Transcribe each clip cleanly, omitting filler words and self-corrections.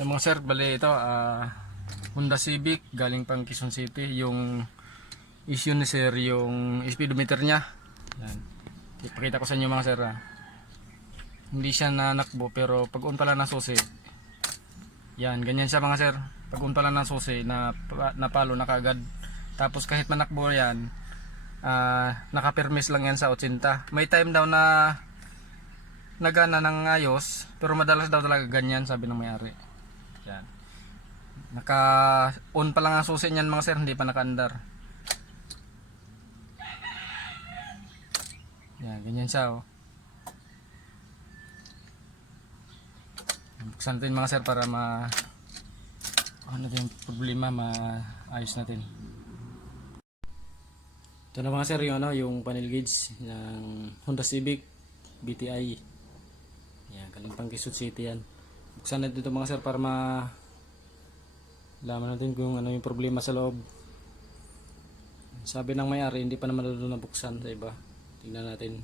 Yung mga sir, bali ito, Honda Civic, galing pang Quezon City. Yung issue ni sir, yung speedometer niya. Yan. Ipakita ko sa inyo mga sir. Hindi siya nanakbo, pero pag on pala ng susi, yan, ganyan siya mga sir. Pag on pala ng susi, napalo na kaagad. Tapos kahit manakbo yan, nakapermis lang yan sa 80. May time daw na nagana ng ayos, pero madalas daw talaga ganyan, sabi ng may-ari. Yan. Naka on pa lang ang susi niyan mga sir, hindi pa naka-andar. Yan, ganyan siya oh. Buksan natin mga sir para ano yung problema, maayos natin. Ito na mga sir yung yung panel gauge ng Honda Civic BTI. Yan, galing pang Quezon City yan. Buksan natin ito mga sir para laman natin kung ano yung problema sa loob. Sabi ng may-ari hindi pa naman doon nabuksan sa iba. Tingnan natin.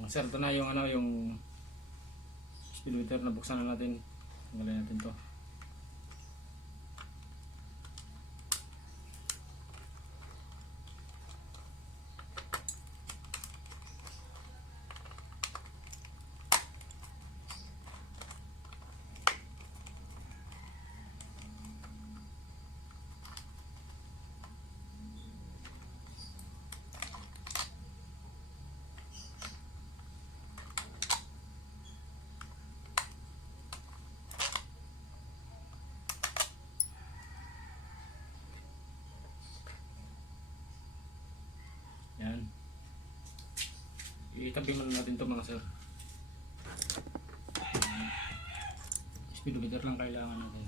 Mga sir, ito na yung yung speedometer na buksan na natin. Tanggalin natin to. Yan. Itabi muna natin to mga sir. Speedometer lang kailangan natin.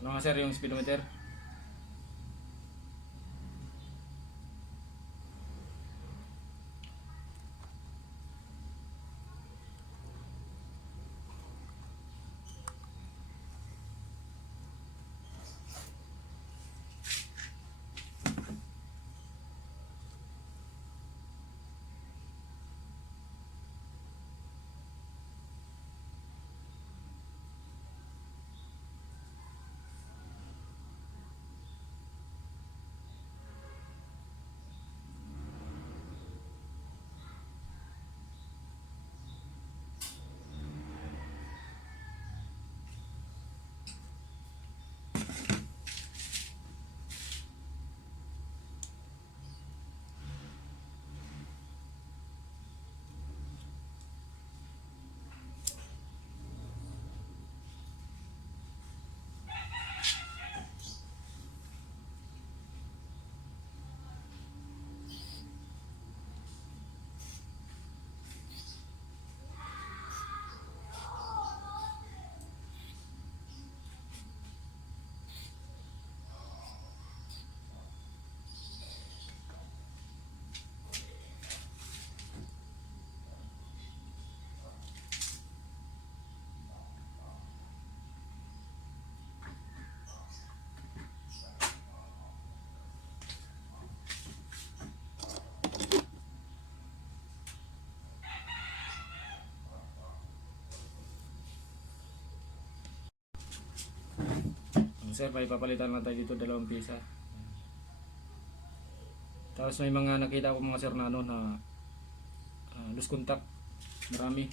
Ano nga sir yung speedometer? Sir, papalitan lang tayo dito 2 pisa. Tapos may mga nakita ko mga sir na na loose contact. Marami.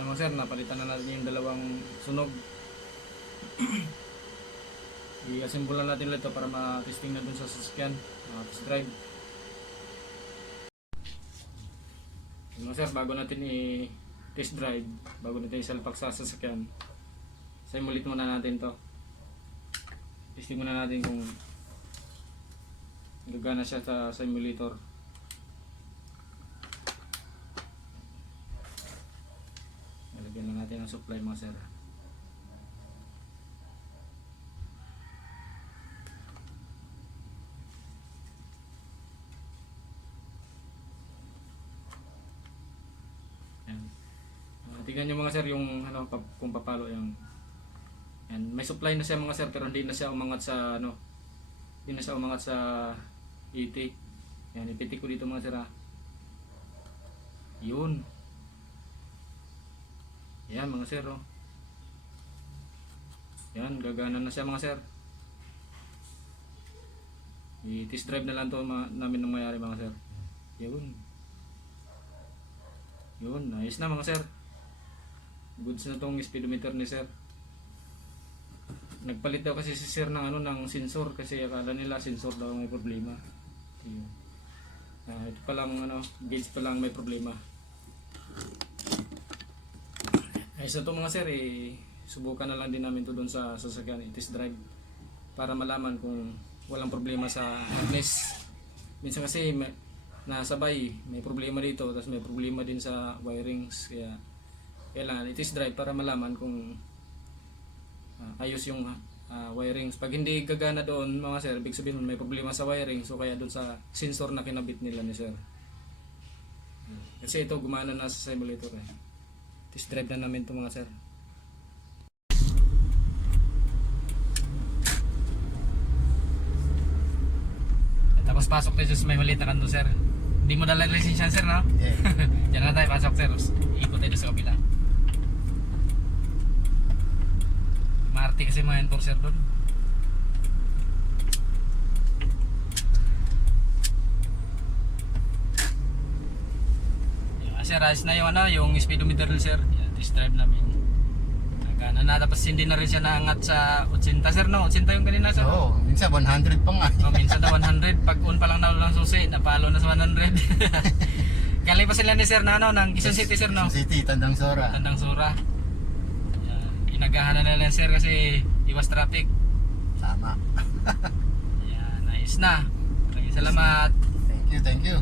na mga sir, napalitan na natin yung dalawang sunog. I-assemble na natin ulit ito para ma-testing na dun sa sasakyan, test drive. Mga sir, bago natin i-test drive, bago natin isalpak sa sasakyan, simulate muna natin to. Testing muna natin kung gagana siya sa simulator. Nalagyan na natin ang supply mga sir. Tingnan nyo mga sir yung ano, kung papalo yung yan. May supply na siya mga sir, pero hindi na siya umangat sa ano, hindi na siya umangat sa 80. Yan, ipitik ko dito mga sir ha. Yun. Yan mga sir oh. Yan, gagana na siya mga sir. I-test drive na lang to namin nang mayari mga sir. Yun. Yun, ayos na mga sir. Goods na tong speedometer ni sir. Nagpalit daw kasi si sir ng ano, ng sensor kasi akala nila sensor daw may problema. Ito pa lang ano, gauge pa lang may problema. Ayos na to mga sir, subukan na lang din namin to doon sa sasakyan, test drive para malaman kung walang problema sa harness. Minsan kasi nasabay, may problema dito, tapos may problema din sa wirings, kaya kailangan i-test drive para malaman kung ayos yung wirings. Pag hindi gagana doon mga sir, ibig sabihin may problema sa wiring, so kaya doon sa sensor na kinabit nila ni sir. Kasi ito gumana na sa simulator eh. Test drive na namin ito mga sir. Tapos pasok tayo sa may maliit na kanto sir. Hindi mo dala lisensya sir no? Yeah. Diyan na tayo pasok sir. Ikot tayo sa kabila. Marti kasi mga enforcer doon. Sir, ayos na yung ano, yung speedometer sir. Yan, test drive namin. Nagana na, tapos hindi na rin siya naangat sa 80 sir no? 80 yung kanina sir? Oo, minsan 100 pa nga. Minsan na 100, pag on pa lang na lang susi, napalo na sa 100. Galing pa sila ni sir na ano, ng Quezon City sir no? Quezon City, Tandang Sora. Tandang Sura. Inagahan na lang sir kasi iwas traffic. Tama. Yan, nice na. Maraming salamat. Thank you, thank you.